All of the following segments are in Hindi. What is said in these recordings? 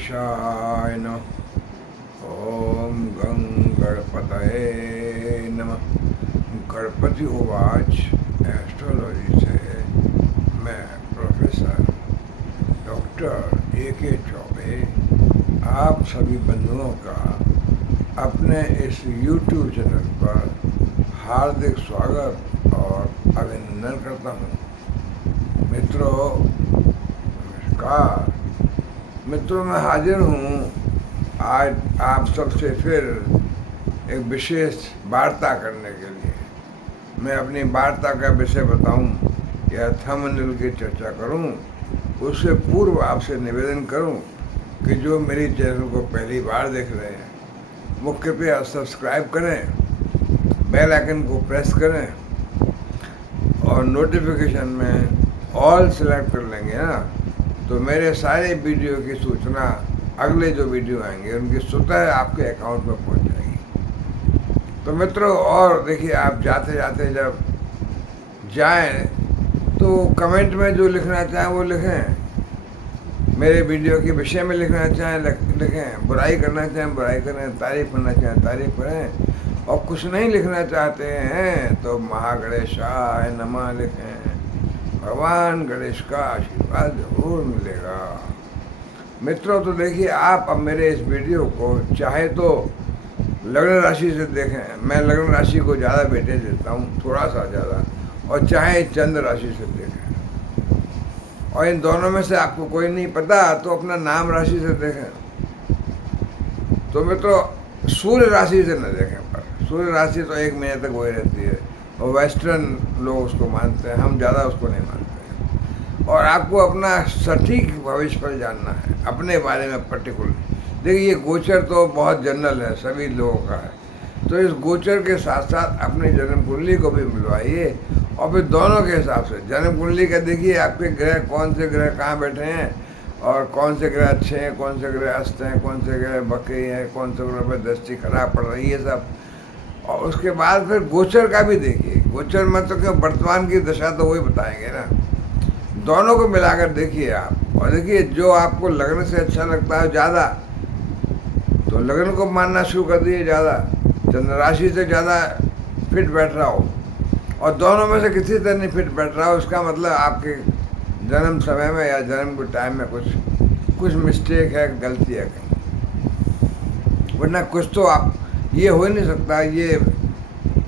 गणेशाय नमः। ओम गं गणपतये नमः। गणपति उवाच। एस्ट्रोलॉजी से मैं प्रोफेसर डॉक्टर A.K. चौबे आप सभी बंधुओं का अपने इस YouTube चैनल पर हार्दिक स्वागत और अभिनंदन करता हूँ। मित्रों नमस्कार। मित्रों मैं हाजिर हूँ आज आप सबसे फिर एक विशेष वार्ता करने के लिए। मैं अपनी वार्ता का विषय बताऊं या थंबनेल की चर्चा करूं, उससे पूर्व आपसे निवेदन करूं कि जो मेरी चैनल को पहली बार देख रहे हैं वो कृपया सब्सक्राइब करें, बेल आइकन को प्रेस करें और नोटिफिकेशन में ऑल सेलेक्ट कर लेंगे ना, तो मेरे सारे वीडियो की सूचना अगले जो वीडियो आएंगे उनकी स्वतः आपके अकाउंट में पहुंच जाएगी। तो मित्रों और देखिए, आप जाते जाते जब जाएं तो कमेंट में जो लिखना चाहें वो लिखें। मेरे वीडियो के विषय में लिखना चाहें लिखें, बुराई करना चाहें बुराई करें, तारीफ करना चाहें तारीफ करें, और कुछ नहीं लिखना चाहते हैं तो महागणेशाय नमः लिखें। भगवान गणेश का आशीर्वाद जरूर मिलेगा। मित्रों तो देखिए, आप अब मेरे इस वीडियो को चाहे तो लग्न राशि से देखें, मैं लग्न राशि को ज़्यादा वेटेज देता हूँ, थोड़ा सा ज़्यादा, और चाहे चंद्र राशि से देखें, और इन दोनों में से आपको कोई नहीं पता तो अपना नाम राशि से देखें। तो मित्रों सूर्य राशि से न देखें, पर सूर्य राशि तो 1 महीने तक वही रहती है और वेस्टर्न लोग उसको मानते हैं, हम ज़्यादा उसको नहीं मानते हैं। और आपको अपना सटीक भविष्य पर जानना है, अपने बारे में पर्टिकुलर। देखिए ये गोचर तो बहुत जनरल है, सभी लोगों का है, तो इस गोचर के साथ साथ अपनी जन्म कुंडली को भी मिलवाइए और फिर दोनों के हिसाब से जन्म कुंडली का देखिए आपके ग्रह, कौन से ग्रह कहाँ बैठे हैं और कौन से ग्रह अच्छे हैं, कौन से ग्रह अस्त हैं, कौन से ग्रह बकरी हैं, कौन से ग्रह पर दृष्टि खराब पड़ रही है, सब। और उसके बाद फिर गोचर का भी देखिए। गोचर में तो क्या, वर्तमान की दशा तो वही बताएंगे ना, दोनों को मिलाकर देखिए आप। और देखिए जो आपको लग्न से अच्छा लगता है ज़्यादा, तो लग्न को मानना शुरू कर दिए ज़्यादा, चंद्र राशि से ज़्यादा फिट बैठ रहा हो, और दोनों में से किसी तरह नहीं फिट बैठ रहा हो, उसका मतलब आपके जन्म समय में या जन्म के टाइम में कुछ मिस्टेक है, गलती है कहीं, वरना कुछ तो आप, ये हो ही नहीं सकता। ये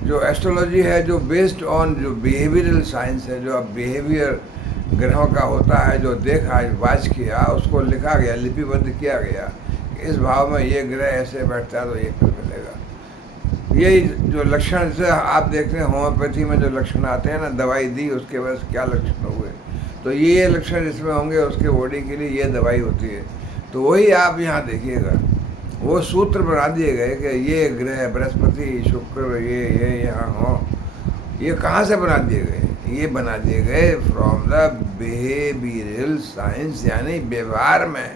जो एस्ट्रोलॉजी है, जो बेस्ड ऑन जो बिहेवियरल साइंस है, जो अब बिहेवियर ग्रहों का होता है, जो देखा वाच किया, उसको लिखा गया, लिपिबद्ध किया गया, इस भाव में ये ग्रह ऐसे बैठता है तो ये फल मिलेगा। यही जो लक्षण से आप देख रहे हैं होम्योपैथी में जो लक्षण आते हैं ना, दवाई दी उसके बाद क्या लक्षण हुए, तो ये लक्षण जिसमें होंगे उसके बॉडी के लिए ये दवाई होती है। तो वही आप यहाँ देखिएगा, वो सूत्र बना दिए गए कि ये ग्रह बृहस्पति शुक्र ये यहाँ हो। ये कहाँ से बना दिए गए? ये बना दिए गए फ्रॉम द बिहेवियरल साइंस, यानी व्यवहार में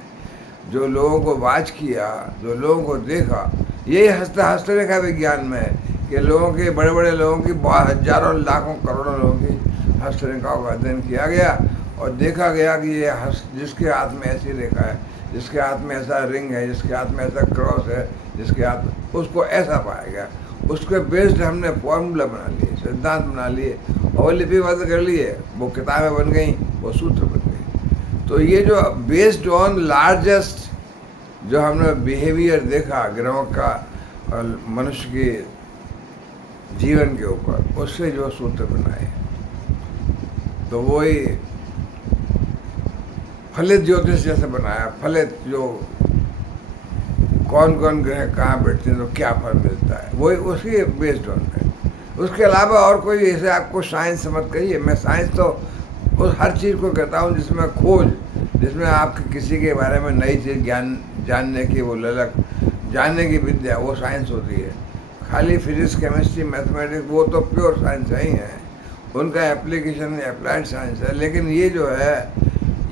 जो लोगों को वाच किया, जो लोगों को देखा। यही हस्तरेखा विज्ञान में है कि लोगों के, बड़े बड़े लोगों की, हजारों लाखों करोड़ों लोगों की हस्तरेखाओं का अध्ययन किया गया और देखा गया कि ये जिसके हाथ में ऐसी रेखा है, जिसके हाथ में ऐसा रिंग है, जिसके हाथ में ऐसा क्रॉस है, जिसके हाथ में, उसको ऐसा पाया गया। उसके बेस्ड हमने फॉर्मूला बना लिए, सिद्धांत बना लिए और लिपिबद्ध कर लिए, वो किताबें बन गई, वो सूत्र बन गई। तो ये जो बेस्ड ऑन लार्जेस्ट जो हमने बिहेवियर देखा ग्रहों का और मनुष्य के जीवन के ऊपर, उससे जो सूत्र बनाए, तो वही फलित ज्योतिष जैसे बनाया। फलित जो कौन कौन ग्रह कहाँ बैठते हैं तो क्या फल मिलता है, वही उसी बेस्ड ऑन है। उसके अलावा और कोई ऐसे आपको साइंस मत कहिए। मैं साइंस तो उस हर चीज़ को कहता हूँ जिसमें खोज, जिसमें आपके किसी के बारे में नई चीज़ ज्ञान जानने की वो ललक, जानने की विद्या, वो साइंस होती है। खाली फिजिक्स केमिस्ट्री मैथमेटिक्स वो तो प्योर साइंस ही है, उनका एप्लीकेशन अप्लाइड साइंस है। लेकिन ये जो है,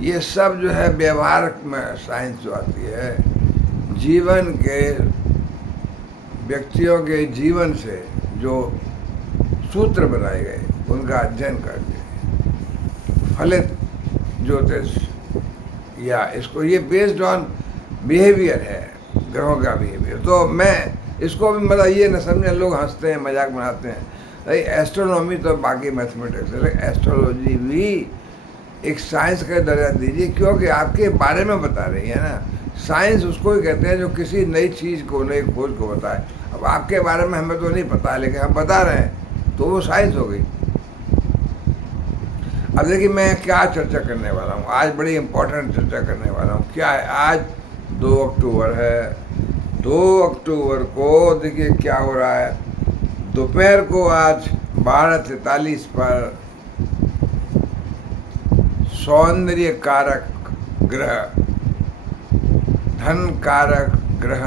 ये सब जो है व्यवहार में साइंस जो आती है, जीवन के, व्यक्तियों के जीवन से जो सूत्र बनाए गए उनका अध्ययन करके फलित ज्योतिष, या इसको ये बेस्ड ऑन बिहेवियर है, ग्रहों का बिहेवियर। तो मैं इसको भी मतलब ये न समझे, लोग हंसते हैं, मजाक बनाते हैं, भाई एस्ट्रोनॉमी तो बाकी मैथमेटिक्स है, लेकिन एस्ट्रोलॉजी भी एक साइंस का दर्जा दीजिए, क्योंकि आपके बारे में बता रही है ना। साइंस उसको ही कहते हैं जो किसी नई चीज़ को, नई खोज को बताए। अब आपके बारे में हमें तो नहीं पता, लेकिन हम बता रहे हैं तो वो साइंस हो गई। अब देखिए मैं क्या चर्चा करने वाला हूँ आज, बड़ी इम्पोर्टेंट चर्चा करने वाला हूँ। क्या है, आज 2 अक्टूबर है। 2 अक्टूबर को देखिए क्या हो रहा है। दोपहर को आज 12:43 पर सौंदर्य कारक ग्रह, धन कारक ग्रह,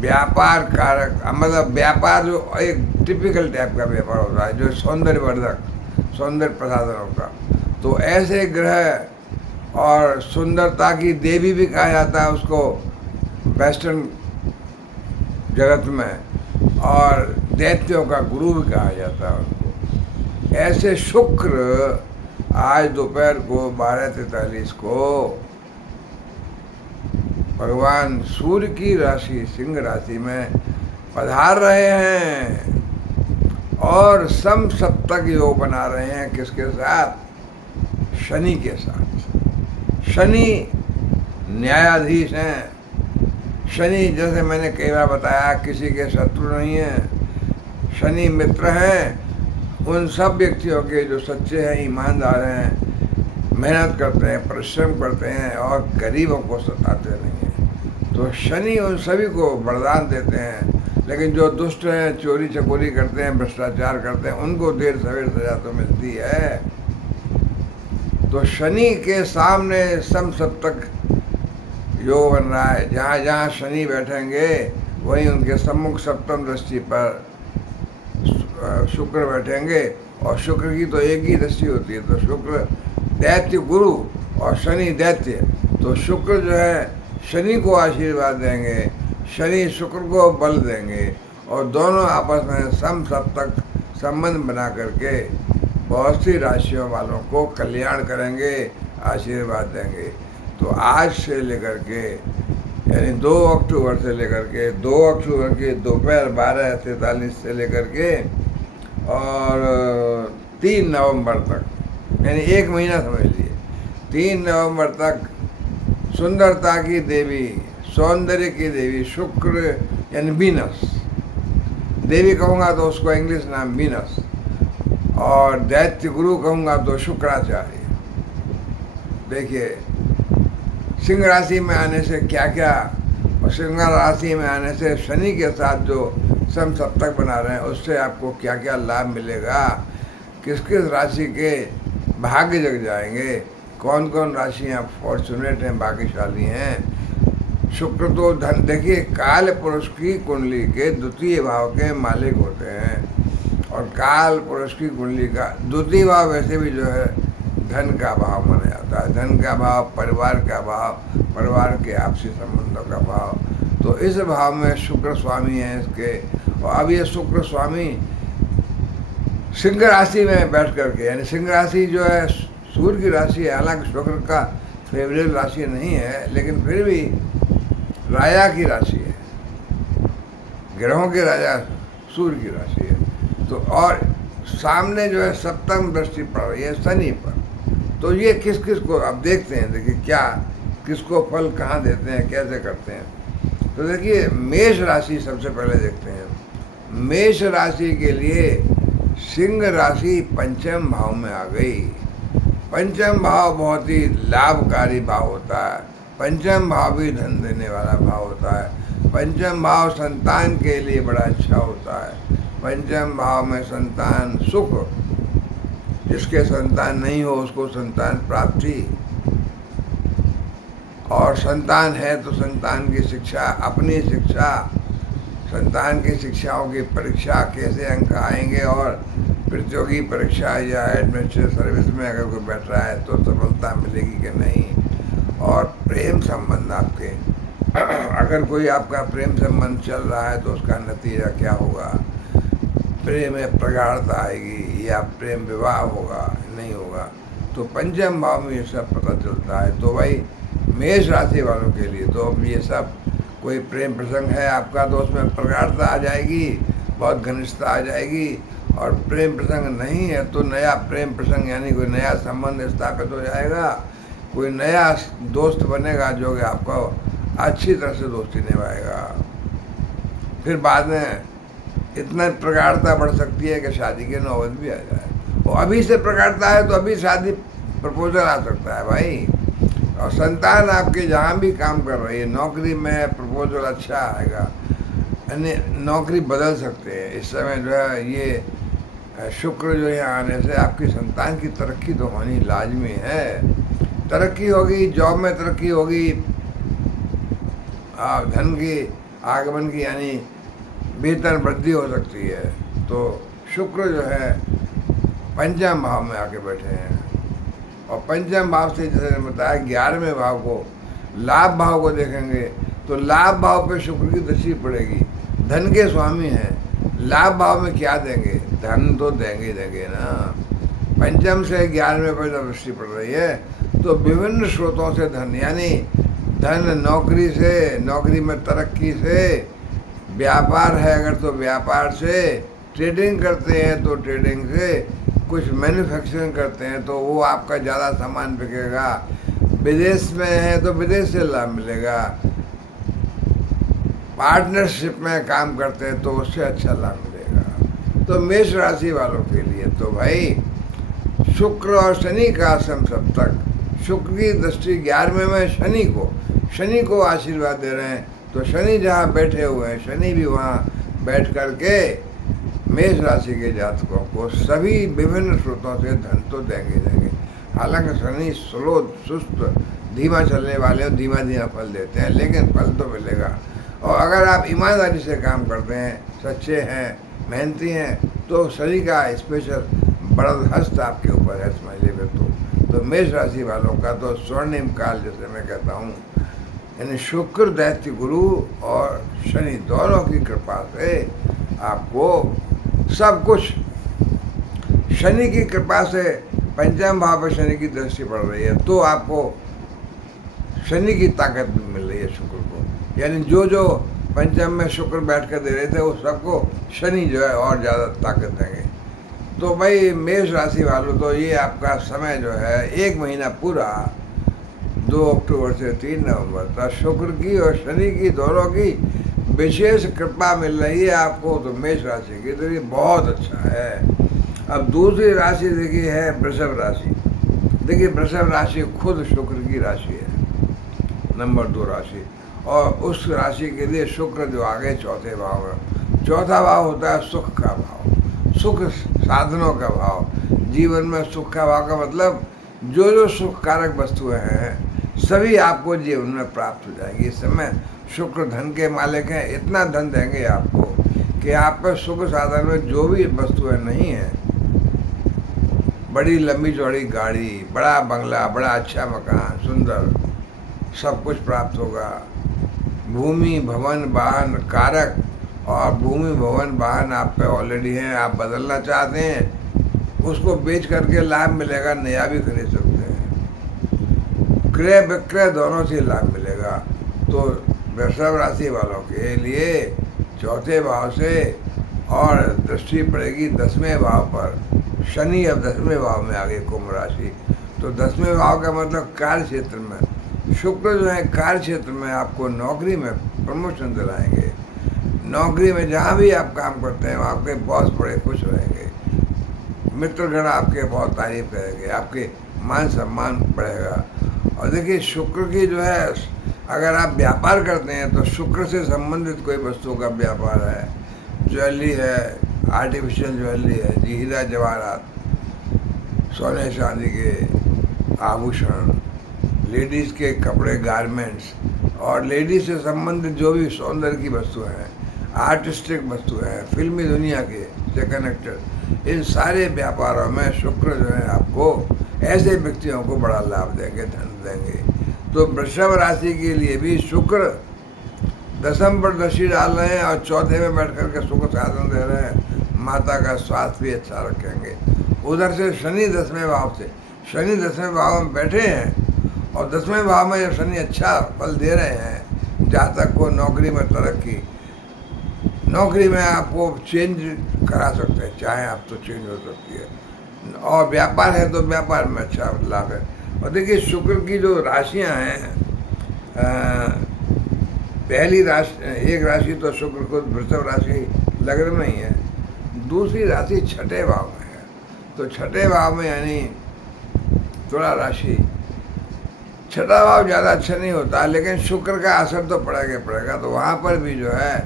व्यापार कारक, मतलब व्यापार जो एक टिपिकल टाइप का व्यापार होता है, जो सौंदर्यवर्धक, सौंदर्य प्रसाधनों का, तो ऐसे ग्रह, और सुंदरता की देवी भी कहा जाता है उसको वेस्टर्न जगत में, और दैत्यों का गुरु भी कहा जाता है उनको। ऐसे शुक्र आज दोपहर को 12:43 को भगवान सूर्य की राशि सिंह राशि में पधार रहे हैं, और सम सप्तक योग बना रहे हैं। किसके साथ? शनि के साथ। शनि न्यायाधीश हैं। शनि, जैसे मैंने कई बार बताया, किसी के शत्रु नहीं हैं, शनि मित्र हैं उन सब व्यक्तियों के जो सच्चे हैं, ईमानदार हैं, मेहनत करते हैं, परिश्रम करते हैं और गरीबों को सताते नहीं हैं। तो शनि उन सभी को वरदान देते हैं, लेकिन जो दुष्ट हैं, चोरी चकोरी करते हैं, भ्रष्टाचार करते हैं, उनको देर सवेर सजा तो मिलती है। तो शनि के सामने सम सप्तक योग बन रहा है। जहाँ जहाँ शनि बैठेंगे वहीं उनके सम्मुख सप्तम दृष्टि पर शुक्र बैठेंगे, और शुक्र की तो एक ही दृष्टि होती है। तो शुक्र दैत्य गुरु और शनि दैत्य, तो शुक्र जो है शनि को आशीर्वाद देंगे, शनि शुक्र को बल देंगे, और दोनों आपस में सम सप्तक संबंध बना करके बहुत सी राशियों वालों को कल्याण करेंगे, आशीर्वाद देंगे। तो आज से लेकर के, यानी 2 अक्टूबर से लेकर के 2 अक्टूबर के दोपहर 12:43 से लेकर के और 3 नवंबर तक, यानी 1 महीना समझ लीजिए, 3 नवंबर तक सुंदरता की देवी, सौंदर्य की देवी शुक्र, यानी वीनस देवी कहूँगा तो उसको इंग्लिश नाम वीनस, और दैत्य गुरु कहूँगा तो शुक्राचार्य। देखिए सिंह राशि में आने से क्या क्या, और सिंह राशि में आने से शनि के साथ जो सम सप्तक बना रहे हैं उससे आपको क्या क्या लाभ मिलेगा, किस किस राशि के भाग्य जग जाएंगे, कौन कौन राशियाँ फॉर्चुनेट हैं, भाग्यशाली हैं। शुक्र तो धन, देखिए काल पुरुष की कुंडली के द्वितीय भाव के मालिक होते हैं, और काल पुरुष की कुंडली का द्वितीय भाव वैसे भी जो है धन का भाव माना जाता है। धन का भाव, परिवार का भाव, परिवार के आपसी संबंधों का भाव। तो इस भाव में शुक्र स्वामी है इसके, और अब ये शुक्र स्वामी सिंह राशि में बैठ करके, यानी सिंह राशि जो है सूर्य की राशि है, हालांकि शुक्र का फेवरेट राशि नहीं है, लेकिन फिर भी राजा की राशि है, ग्रहों के राजा सूर्य की राशि है। तो और सामने जो है सप्तम दृष्टि पड़ रही है शनि पर। तो ये किस किस को अब देखते हैं, देखिए क्या किसको फल कहाँ देते हैं, कैसे करते हैं। तो देखिए मेष राशि सबसे पहले देखते हैं। मेष राशि के लिए सिंह राशि पंचम भाव में आ गई। पंचम भाव बहुत ही लाभकारी भाव होता है। पंचम भाव भी धन देने वाला भाव होता है। पंचम भाव संतान के लिए बड़ा अच्छा होता है। पंचम भाव में संतान सुख, जिसके संतान नहीं हो उसको संतान प्राप्ति, और संतान है तो संतान की शिक्षा, अपनी शिक्षा, संतान की शिक्षाओं की परीक्षा, कैसे अंक आएंगे, और प्रतियोगी परीक्षा या एडमिनिस्ट्रेटिव सर्विस में अगर कोई बैठ रहा है तो सफलता मिलेगी कि नहीं, और प्रेम संबंध आपके अगर कोई आपका प्रेम संबंध चल रहा है तो उसका नतीजा क्या होगा, प्रेम में प्रगाढ़ता आएगी या प्रेम विवाह होगा, नहीं होगा। तो पंचम भाव में ये सब पता चलता है। तो भाई मेष राशि वालों के लिए तो अब ये सब, कोई प्रेम प्रसंग है आपका तो उसमें प्रगाढ़ता आ जाएगी, बहुत घनिष्ठता आ जाएगी। और प्रेम प्रसंग नहीं है तो नया प्रेम प्रसंग यानी कोई नया संबंध स्थापित हो जाएगा, कोई नया दोस्त बनेगा जो कि आपको अच्छी तरह से दोस्ती निभाएगा। फिर बाद में इतना प्रगाढ़ता बढ़ सकती है कि शादी की नौबत भी आ जाए। और अभी से प्रगाढ़ता है तो अभी शादी प्रपोजल आ सकता है भाई। और संतान आपके जहाँ भी काम कर रही है, नौकरी में प्रपोजल अच्छा आएगा, यानी नौकरी बदल सकते हैं इस समय जो है। ये शुक्र जो है आने से आपकी संतान की तरक्की तो होनी लाजमी है। तरक्की होगी, जॉब में तरक्की होगी, धन की आगमन की यानी वेतन वृद्धि हो सकती है। तो शुक्र जो है पंचम भाव में आके बैठे हैं, और पंचम भाव से जैसे बताया 11वें भाव को, लाभ भाव को देखेंगे तो लाभ भाव पे शुक्र की दृष्टि पड़ेगी। धन के स्वामी हैं, लाभ भाव में क्या देंगे, धन तो देंगे देंगे ना। पंचम से 11वें पर जब दृष्टि पड़ रही है तो विभिन्न स्रोतों से धन, यानी धन नौकरी से, नौकरी में तरक्की से, व्यापार है अगर तो व्यापार से, ट्रेडिंग करते हैं तो ट्रेडिंग से, कुछ मैन्युफैक्चरिंग करते हैं तो वो आपका ज़्यादा सामान बिकेगा, विदेश में है तो विदेश से लाभ मिलेगा, पार्टनरशिप में काम करते हैं तो उससे अच्छा लाभ मिलेगा। तो मेष राशि वालों के लिए तो भाई शुक्र और शनि का समसप्तक, शुक्र की दृष्टि 11वें में शनि को आशीर्वाद दे रहे हैं। तो शनि जहाँ बैठे हुए हैं, शनि भी वहाँ बैठ करके मेष राशि के जातकों को सभी विभिन्न स्रोतों से धन तो देंगे। हालांकि शनि स्लो, सुस्त, धीमा चलने वाले हो, धीमा फल देते हैं, लेकिन फल तो मिलेगा। और अगर आप ईमानदारी से काम करते हैं, सच्चे हैं, मेहनती हैं, तो शनि का स्पेशल बड़ा हस्त आपके ऊपर है समझ लीजिए। तो मेष राशि वालों का तो स्वर्णिम काल जैसे मैं कहता हूँ, यानी शुक्र दैत्य गुरु और शनि दोनों की कृपा से आपको सब कुछ, शनि की कृपा से पंचम भाव पर शनि की दृष्टि पड़ रही है तो आपको शनि की ताकत मिल रही है शुक्र को, यानी जो पंचम में शुक्र बैठ कर दे रहे थे वो सबको शनि जो है और ज़्यादा ताकत देंगे। तो भाई मेष राशि वालों तो ये आपका समय जो है 1 महीना पूरा 2 अक्टूबर से 3 नवंबर तक शुक्र की और शनि की दोनों की विशेष कृपा मिल रही है आपको। तो मेष राशि की तो ये बहुत अच्छा है। अब दूसरी राशि देखिए है वृषभ राशि। देखिए वृषभ राशि खुद शुक्र की राशि है, नंबर 2 राशि, और उस राशि के लिए शुक्र जो आगे चौथे भाव में, चौथा भाव होता है सुख का भाव, सुख साधनों का भाव। जीवन में सुख का भाव का मतलब जो सुख कारक वस्तुएं हैं सभी आपको जीवन में प्राप्त हो जाएंगी। इस समय शुक्र धन के मालिक हैं, इतना धन देंगे आपको कि आप पर सुख साधन में जो भी वस्तुएं नहीं हैं, बड़ी लंबी चौड़ी गाड़ी, बड़ा बंगला, बड़ा अच्छा मकान, सुंदर, सब कुछ प्राप्त होगा। भूमि भवन वाहन कारक, और भूमि भवन वाहन आप पे ऑलरेडी हैं, आप बदलना चाहते हैं, उसको बेच करके लाभ मिलेगा, नया भी खरीद सकते हैं, क्रय विक्रय दोनों से लाभ मिलेगा। तो वृषभ राशि वालों के लिए चौथे भाव से और दृष्टि पड़ेगी 10वें भाव पर, शनि अब 10वें भाव में आ गए कुंभ राशि। तो 10वें भाव का मतलब कार्य क्षेत्र में शुक्र जो है कार्य क्षेत्र में आपको नौकरी में प्रमोशन दिलाएंगे। नौकरी में जहाँ भी आप काम करते हैं वहाँ के बॉस बड़े खुश रहेंगे, मित्रगण आपके बहुत तारीफ करेंगे, आपके मान सम्मान बढ़ेगा। और देखिए शुक्र की जो है, अगर आप व्यापार करते हैं तो शुक्र से संबंधित कोई वस्तु का व्यापार है, ज्वेलरी है, आर्टिफिशियल ज्वेलरी है, हीरा जवाहरात, सोने चांदी के आभूषण, लेडीज़ के कपड़े, गारमेंट्स, और लेडीज़ से संबंधित जो भी सौंदर्य की वस्तुएं हैं, आर्टिस्टिक वस्तुएं हैं, फिल्मी दुनिया के से कनेक्टेड, इन सारे व्यापारों में शुक्र जो है आपको ऐसे व्यक्तियों को बड़ा लाभ देंगे, धन देंगे। तो वृषभ राशि के लिए भी शुक्र 10th पर दृष्टि डाल रहे हैं और चौथे में बैठ करके सुख साधन दे रहे हैं, माता का स्वास्थ्य भी अच्छा रखेंगे। उधर से शनि 10वें भाव से, शनि 10वें भाव में बैठे हैं और 10वें भाव में जब शनि अच्छा फल दे रहे हैं, जातक को नौकरी में तरक्की, नौकरी में आपको चेंज करा सकते हैं, चाहे आप तो चेंज हो सकती है। और व्यापार है तो व्यापार में अच्छा लाभ है। और देखिए शुक्र की जो राशियां हैं, पहली राशि, एक राशि तो शुक्र खुद वृषभ राशि लग्न में ही है, दूसरी राशि छठे भाव में है। तो छठे भाव में यानी तुला राशि, छठा भाव ज़्यादा अच्छा नहीं होता, लेकिन शुक्र का असर तो पड़ेगा। तो वहाँ पर भी जो है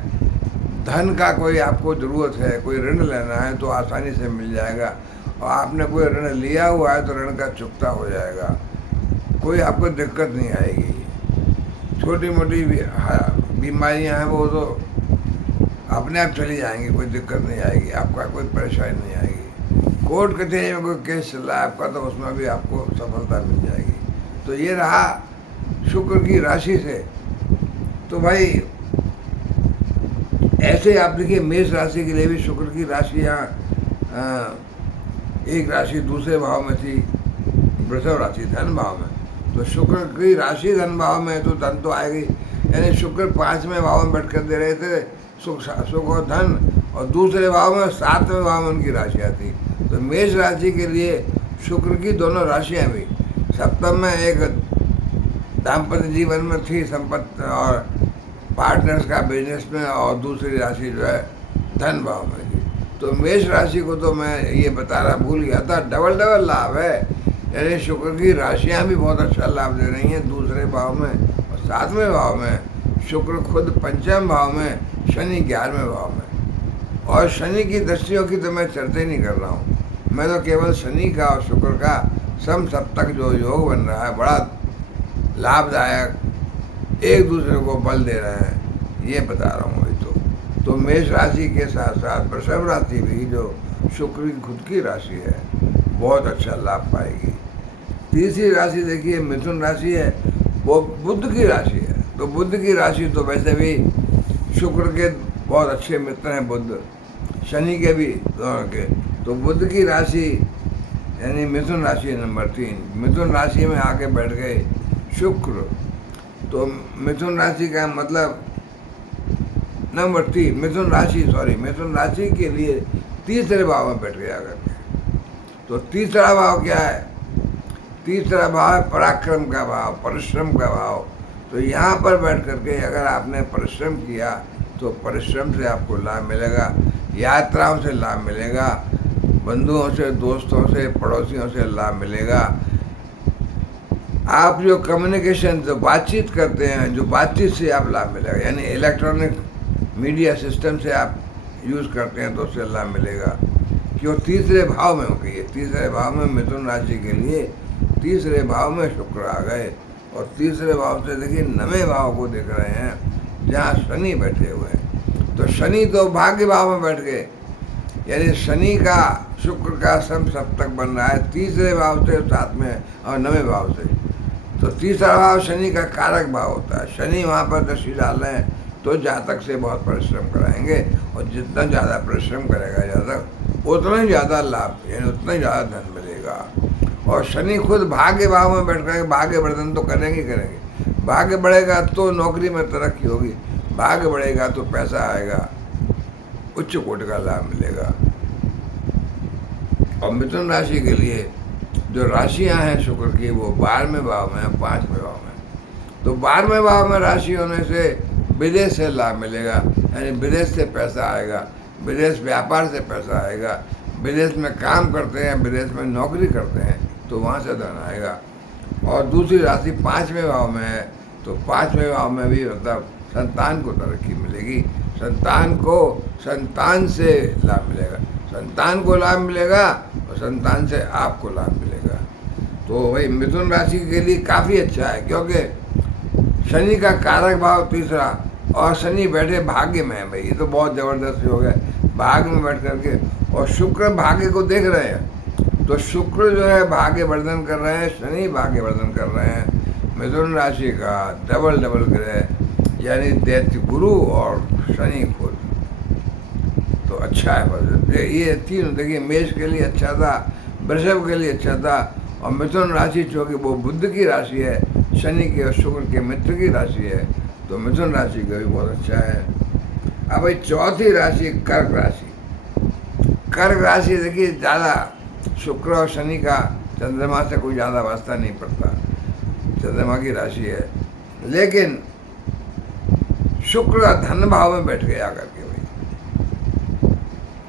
धन का कोई आपको ज़रूरत है, कोई ऋण लेना है तो आसानी से मिल जाएगा। और आपने कोई ऋण लिया हुआ है तो ऋण का चुकता हो जाएगा, कोई आपको दिक्कत नहीं आएगी। छोटी मोटी बीमारियां हैं वो तो अपने आप चली जाएंगी, कोई दिक्कत नहीं आएगी, आपका कोई परेशानी नहीं आएगी। कोर्ट कचहरी में कोई केस चल रहा है आपका तो उसमें भी आपको सफलता मिल जाएगी। तो ये रहा शुक्र की राशि से। तो भाई ऐसे आप देखिए मेष राशि के लिए भी शुक्र की राशि यहाँ एक राशि दूसरे भाव में थी, वृषभ राशि धन भाव में। तो शुक्र की राशि धन भाव में तो धन तो आएगी, यानी शुक्र 5वें भाव में बैठ कर दे रहे थे सुख और धन, और दूसरे भाव में 7वें भाव में उनकी राशि आती। तो मेष राशि के लिए शुक्र की दोनों राशियाँ भी, सप्तम में एक दाम्पत्य जीवन में थी संपत्ति और पार्टनर्स का बिजनेस में, और दूसरी राशि जो है धन भाव में थी। तो मेष राशि को तो मैं ये बताना भूल गया था, डबल लाभ है, यानी शुक्र की राशियाँ भी बहुत अच्छा लाभ दे रही हैं दूसरे भाव में। और 7वें भाव में शुक्र खुद 5वें भाव में, शनि 11वें भाव में। और शनि की दृष्टियों की तो मैं चर्चा ही नहीं कर रहा हूँ, मैं तो केवल शनि का और शुक्र का सम सप्तक जो योग बन रहा है बड़ा लाभदायक, एक दूसरे को बल दे रहे हैं, ये बता रहा हूँ अभी तो मेष राशि के साथ साथ वृषभ राशि भी जो शुक्र की खुद की राशि है बहुत अच्छा लाभ पाएगी। तीसरी राशि देखिए मिथुन राशि है, वो बुध की राशि है। तो बुध की राशि तो वैसे भी शुक्र के बहुत अच्छे मित्र हैं बुध, शनि के भी दोनों के। तो बुध की राशि यानी मिथुन राशि नंबर 3, मिथुन राशि में आके बैठ गए शुक्र। तो मिथुन राशि का मतलब नंबर 3, मिथुन राशि के लिए तीसरे भाव में बैठ गया करके। तो तीसरा भाव क्या है? तीसरा भाव है पराक्रम का भाव, परिश्रम का भाव। तो यहाँ पर बैठ करके अगर आपने परिश्रम किया तो परिश्रम से आपको लाभ मिलेगा, यात्राओं से लाभ मिलेगा, बंधुओं से, दोस्तों से, पड़ोसियों से लाभ मिलेगा। आप जो कम्युनिकेशन, जो बातचीत करते हैं, जो बातचीत से आप लाभ मिलेगा, यानी इलेक्ट्रॉनिक मीडिया सिस्टम से आप यूज़ करते हैं तो उससे लाभ मिलेगा। क्यों? तीसरे भाव में हो गई, तीसरे भाव में मिथुन राशि के लिए तीसरे भाव में शुक्र आ गए। और तीसरे भाव से देखिए 9वें भाव को देख रहे हैं जहाँ शनि बैठे हुए हैं। तो शनि तो भाग्य भाव में बैठ गए, यानी शनि का शुक्र का सम सप्तक बन रहा है तीसरे भाव से, साथ में और 9वें भाव से। तो तीसरा भाव शनि का कारक भाव होता है। शनि वहाँ पर दृष्टि डाल रहे हैं तो जातक से बहुत परिश्रम कराएंगे, और जितना ज़्यादा परिश्रम करेगा जातक उतना ही ज़्यादा लाभ, यानी उतना ही ज़्यादा धन मिलेगा। और शनि खुद भाग्य भाव में बैठ कर भाग्य वर्धन तो करेंगे। भाग्य बढ़ेगा तो नौकरी में तरक्की होगी, भाग्य बढ़ेगा तो पैसा आएगा, उच्च कोटि का लाभ मिलेगा। और मिथुन राशि के लिए जो राशियां हैं शुक्र की वो 12वें भाव में है, 5वें भाव में। तो 12वें भाव में राशि होने से विदेश से लाभ मिलेगा, यानी विदेश से पैसा आएगा, विदेश व्यापार से पैसा आएगा, विदेश में काम करते हैं, विदेश में नौकरी करते हैं तो वहाँ से धन आएगा। और दूसरी राशि 5वें भाव में है, तो 5वें भाव में भी मतलब संतान को तरक्की मिलेगी, संतान से लाभ मिलेगा, संतान को लाभ मिलेगा और संतान से आपको लाभ मिलेगा। तो भाई मिथुन राशि के लिए काफ़ी अच्छा है, क्योंकि शनि का कारक भाव तीसरा, और शनि बैठे भाग्य में है। भाई ये तो बहुत ज़बरदस्त हो गया, भाग्य में बैठ करके, और शुक्र भाग्य को देख रहे हैं। तो शुक्र जो है भाग्य वर्धन कर रहे हैं, शनि भाग्य वर्धन कर रहे हैं। मिथुन राशि का डबल ग्रह यानी दैत्य गुरु और शनि खुद, तो अच्छा है। ये तीन देखिए, मेष के लिए अच्छा था, वृषभ के लिए अच्छा था, और मिथुन राशि चूँकि वो बुध की राशि है शनि के और शुक्र के मित्र की राशि है, तो मिथुन राशि का भी बहुत अच्छा है। अब भाई चौथी राशि कर्क राशि। कर्क राशि देखिए, ज़्यादा शुक्र और शनि का चंद्रमा से कोई ज़्यादा वास्ता नहीं पड़ता, चंद्रमा की राशि है, लेकिन शुक्र धन भाव में बैठ गया करके भाई।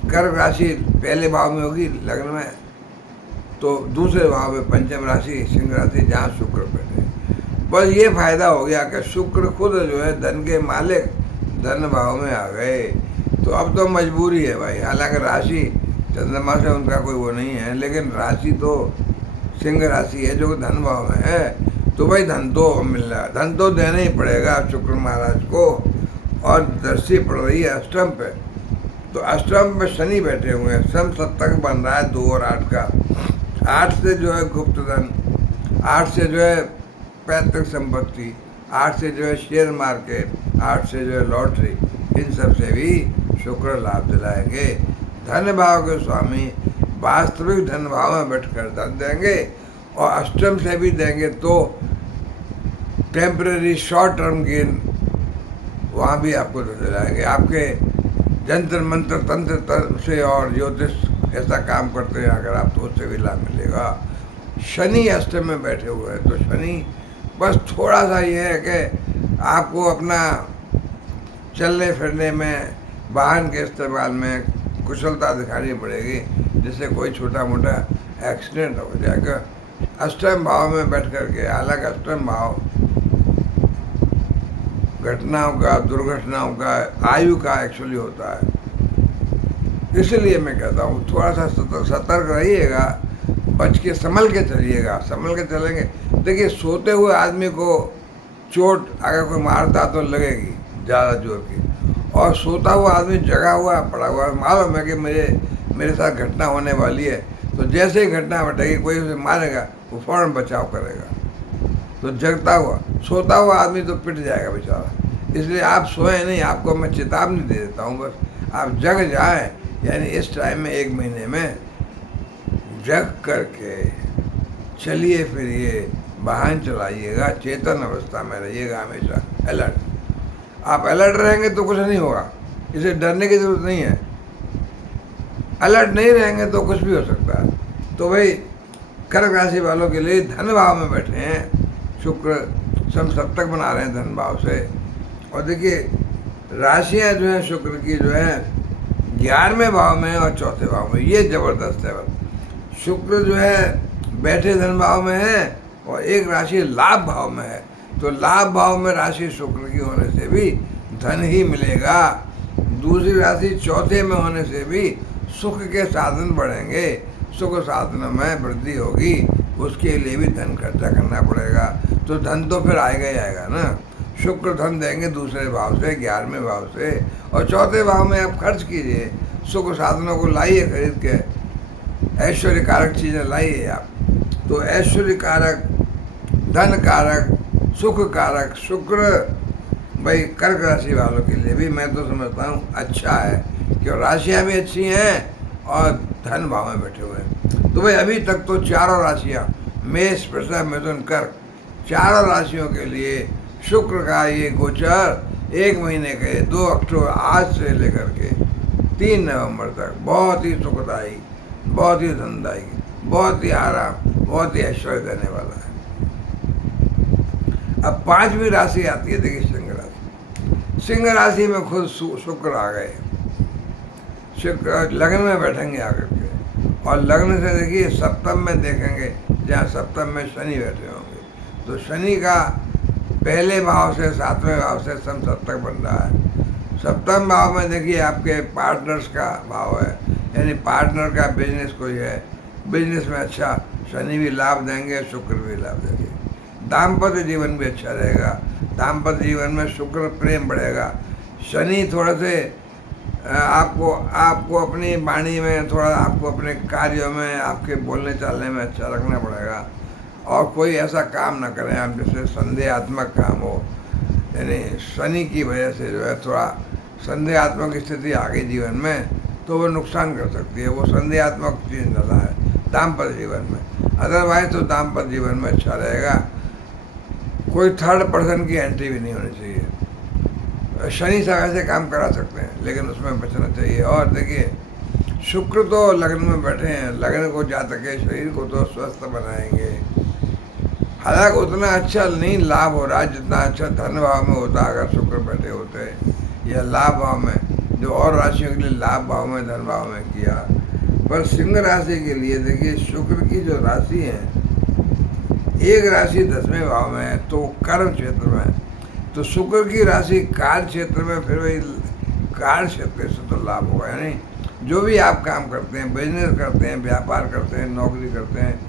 कर्क राशि पहले भाव में होगी लग्न में, तो दूसरे भाव में पंचम राशि सिंह राशि जहाँ शुक्र बैठे। बस ये फायदा हो गया कि शुक्र खुद जो है धन के मालिक धन भाव में आ गए, तो अब तो मजबूरी है भाई। हालांकि राशि चंद्रमा से उनका कोई वो नहीं है, लेकिन राशि तो सिंह राशि है जो धन भाव में है, तो भाई धन तो मिल रहा है, धन तो देना ही पड़ेगा शुक्र महाराज को। और दृष्टि पड़ रही है अष्टम पे, तो अष्टम पे शनि बैठे हुए हैं, सम सप्तक बन रहा है 2 और 8 का। 8 से जो है गुप्त धन, 8 से जो है पैतृक संपत्ति, 8 से जो है शेयर मार्केट, 8 से जो है लॉटरी, इन सब से भी शुक्र लाभ दिलाएंगे। धन भाव के स्वामी वास्तविक धन भाव में बैठकर धन देंगे, और अष्टम से भी देंगे तो टेम्परेरी शॉर्ट टर्म गेन वहाँ भी आपको दिलाएंगे। आपके जंतर मंत्र तंत्र से और ज्योतिष ऐसा काम करते हैं अगर आप, तो उससे भी लाभ मिलेगा। शनि अष्टम में बैठे हुए हैं, तो शनि बस थोड़ा सा ये है कि आपको अपना चलने फिरने में, वाहन के इस्तेमाल में कुशलता दिखानी पड़ेगी, जिससे कोई छोटा मोटा एक्सीडेंट हो जाएगा अष्टम भाव में बैठ करके। हालांकि अष्टम भाव घटनाओं का, दुर्घटनाओं का, आयु का एक्चुअली होता है, इसलिए मैं कहता हूँ थोड़ा सा सतर्क रहिएगा, बच के संभल के चलिएगा। संभल के चलेंगे, देखिए सोते हुए आदमी को चोट अगर कोई मारता तो लगेगी ज़्यादा जोर की, और सोता हुआ आदमी जगा हुआ पड़ा हुआ मालूम है कि मेरे साथ घटना होने वाली है, तो जैसे ही घटना घटेगी कोई उसे मारेगा, वो फौरन बचाव करेगा। तो जगता हुआ, सोता हुआ आदमी तो पिट जाएगा बेचारा। इसलिए आप सोए नहीं, आपको मैं चेतावनी दे देता हूँ, बस आप जग जाएं, यानी इस टाइम में 1 महीने में जग करके चलिए फिरिए, वाहन चलाइएगा, चेतन अवस्था में रहिएगा, हमेशा अलर्ट। आप अलर्ट रहेंगे तो कुछ नहीं होगा, इसे डरने की जरूरत नहीं है। अलर्ट नहीं रहेंगे तो कुछ भी हो सकता है। तो भाई कर्क राशि वालों के लिए धन भाव में बैठे हैं, शुक्र सम सप्तक बना रहे हैं धन भाव से। और देखिए राशियाँ जो हैं शुक्र की जो है 11वें भाव में और 4थे भाव में, ये जबरदस्त है। शुक्र जो है बैठे धन भाव में है, और एक राशि लाभ भाव में है, तो लाभ भाव में राशि शुक्र की होने से भी धन ही मिलेगा। दूसरी राशि चौथे में होने से भी सुख के साधन बढ़ेंगे, सुख साधन में वृद्धि होगी, उसके लिए भी धन खर्चा करना पड़ेगा, तो धन तो फिर आएगा ही आएगा ना। शुक्र धन देंगे दूसरे भाव से, 11वें भाव से, और चौथे भाव में आप खर्च कीजिए, सुख साधनों को लाइए खरीद के, ऐश्वर्य कारक चीज़ें लाइए आप। तो ऐश्वर्य कारक, धन कारक, सुख कारक शुक्र भाई कर्क राशि वालों के लिए भी मैं तो समझता हूँ अच्छा है, क्यों राशियाँ भी अच्छी हैं और धन भाव में बैठे हुए हैं। तो भाई अभी तक तो चारों राशियाँ मेष, वृषभ, मिथुन, कर्क, चारों राशियों के लिए शुक्र का ये गोचर 1 महीने के 2 अक्टूबर आज से लेकर के 3 नवंबर तक बहुत ही सुखदायी, बहुत ही धनदायी, बहुत ही आराम, बहुत ही ऐश्वर्य देने वाला है। अब 5वीं राशि आती है, देखिए सिंह राशि। सिंह राशि में खुद शुक्र आ गए, शुक्र लग्न में बैठेंगे आकर के, और लग्न से देखिए सप्तम में देखेंगे, जहाँ सप्तम में शनि बैठे होंगे, तो शनि का पहले भाव से 7वें भाव से सम सप्तक बन रहा है। सप्तम भाव में देखिए आपके पार्टनर्स का भाव है, यानी पार्टनर का बिजनेस कोई है, बिजनेस में अच्छा शनि भी लाभ देंगे, शुक्र भी लाभ देंगे। दाम्पत्य जीवन भी अच्छा रहेगा, दाम्पत्य जीवन में शुक्र प्रेम बढ़ेगा। शनि थोड़ा से आपको अपनी वाणी में थोड़ा, आपको अपने कार्यों में, आपके बोलने चालने में अच्छा रखना पड़ेगा, और कोई ऐसा काम ना करें आप जैसे संदेहात्मक काम हो, यानी शनि की वजह से जो है थोड़ा संदेहात्मक स्थिति आ गई जीवन में, तो वो नुकसान कर सकती है। वो संदेहात्मक चीज़ ज़्यादा है दाम्पत्य जीवन में, अदरवाइज तो दाम्पत्य जीवन में अच्छा रहेगा। कोई थर्ड पर्सन की एंट्री भी नहीं होनी चाहिए। शनि से ऐसे काम करा सकते हैं लेकिन उसमें बचना चाहिए। और देखिए, शुक्र तो लग्न में बैठे हैं, लग्न को जातक के शरीर को तो स्वस्थ बनाएंगे। हालांकि उतना अच्छा नहीं लाभ हो रहा जितना अच्छा धन भाव में होता अगर शुक्र बैठे होते, या लाभ भाव में, जो और राशियों के लिए लाभ भाव में धन भाव में किया। पर सिंह राशि के लिए देखिए, शुक्र की जो राशि है, एक राशि 10वें भाव में है तो कर्म क्षेत्र में, तो शुक्र की राशि कार्य क्षेत्र में, फिर वही कार्य क्षेत्र से तो लाभ होगा। यानी जो भी आप काम करते हैं, बिजनेस करते हैं, व्यापार करते हैं, नौकरी करते हैं,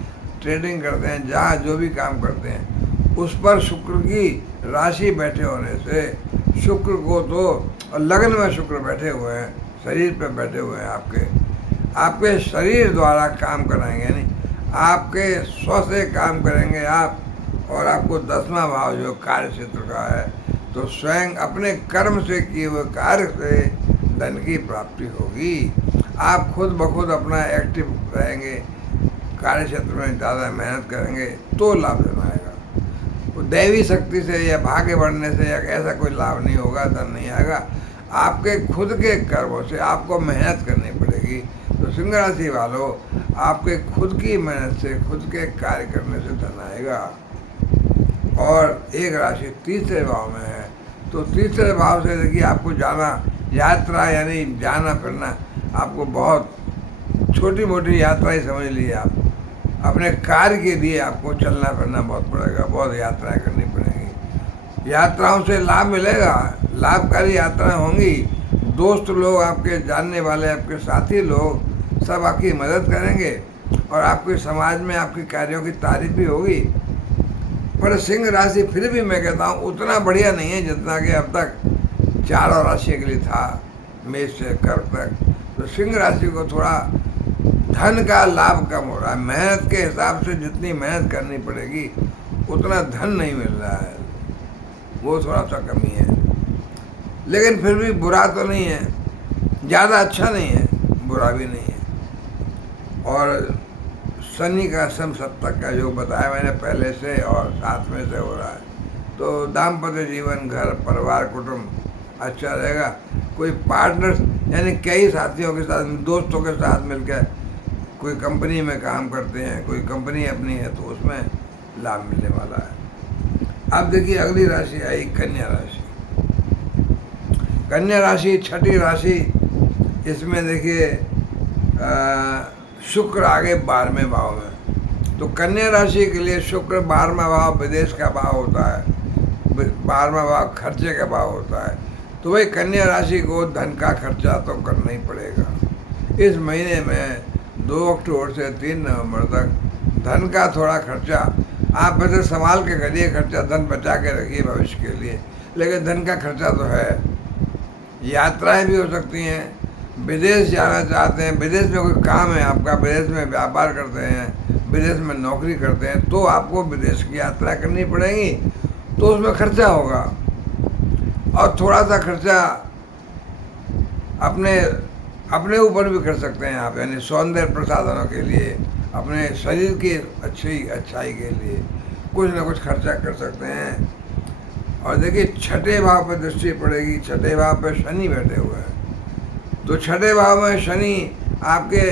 ट्रेडिंग करते हैं, जहाँ जो भी काम करते हैं उस पर शुक्र की राशि बैठे होने से शुक्र को तो, और लग्न में शुक्र बैठे हुए हैं, शरीर पे बैठे हुए हैं, आपके शरीर द्वारा काम कराएंगे। यानी आपके स्व से काम करेंगे आप, और आपको 10वां भाव जो कार्य क्षेत्र का है, तो स्वयं अपने कर्म से किए हुए कार्य से धन की प्राप्ति होगी। आप खुद ब खुद अपना एक्टिव रहेंगे, कार्य क्षेत्र में ज़्यादा मेहनत करेंगे तो लाभ धन आएगा। वो दैवी शक्ति से या भाग्य बढ़ने से या ऐसा कोई लाभ नहीं होगा, धन नहीं आएगा। आपके खुद के कर्मों से आपको मेहनत करनी पड़ेगी। तो सिंह राशि वालों, आपके खुद की मेहनत से, खुद के कार्य करने से धन आएगा। और एक राशि तीसरे भाव में है, तो तीसरे भाव से देखिए, आपको जाना, यात्रा यानी जाना फिरना, आपको बहुत छोटी मोटी यात्रा ही समझ लीजिए। आप अपने कार्य के लिए आपको चलना फिरना बहुत पड़ेगा, बहुत यात्राएं करनी पड़ेंगी। यात्राओं से लाभ मिलेगा, लाभकारी यात्राएं होंगी। दोस्त लोग, आपके जानने वाले, आपके साथी लोग सब आपकी मदद करेंगे और आपके समाज में आपके कार्यों की तारीफ भी होगी। पर सिंह राशि फिर भी मैं कहता हूँ उतना बढ़िया नहीं है जितना कि अब तक चारों राशियों के लिए था, मेष से कर्क तक। तो सिंह राशि को थोड़ा धन का लाभ कम हो रहा है। मेहनत के हिसाब से जितनी मेहनत करनी पड़ेगी उतना धन नहीं मिल रहा है, वो थोड़ा सा कमी है। लेकिन फिर भी बुरा तो नहीं है, ज़्यादा अच्छा नहीं है, बुरा भी नहीं है। और शनि का समसप्तक का जो बताया मैंने पहले से और 7वें से हो रहा है, तो दाम्पत्य जीवन, घर परिवार कुटुंब अच्छा रहेगा। कोई पार्टनर्स यानी कई साथियों के साथ, दोस्तों के साथ मिलकर कोई कंपनी में काम करते हैं, कोई कंपनी अपनी है, तो उसमें लाभ मिलने वाला है। अब देखिए, अगली राशि आई कन्या राशि। कन्या राशि छठी राशि, इसमें देखिए शुक्र आगे 12वें भाव में। तो कन्या राशि के लिए शुक्र 12वां भाव विदेश का भाव होता है, 12वां भाव खर्चे का भाव होता है। तो वही कन्या राशि को धन का खर्चा तो करना ही पड़ेगा। इस महीने में 2 अक्टूबर से 3 नवंबर तक धन का थोड़ा खर्चा आप वैसे संभाल के करिए, खर्चा धन बचा के रखिए भविष्य के लिए, लेकिन धन का खर्चा तो है। यात्राएं भी हो सकती हैं, विदेश जाना चाहते हैं, विदेश में कोई काम है आपका, विदेश में व्यापार करते हैं, विदेश में नौकरी करते हैं, तो आपको विदेश की यात्रा करनी पड़ेगी, तो उसमें खर्चा होगा। और थोड़ा सा खर्चा अपने ऊपर भी कर सकते हैं आप, यानी सौंदर्य प्रसाधनों के लिए, अपने शरीर की अच्छाई के लिए कुछ ना कुछ खर्चा कर सकते हैं। और देखिए, छठे भाव पर दृष्टि पड़ेगी, छठे भाव पर शनि बैठे हुए हैं। तो छठे भाव में शनि आपके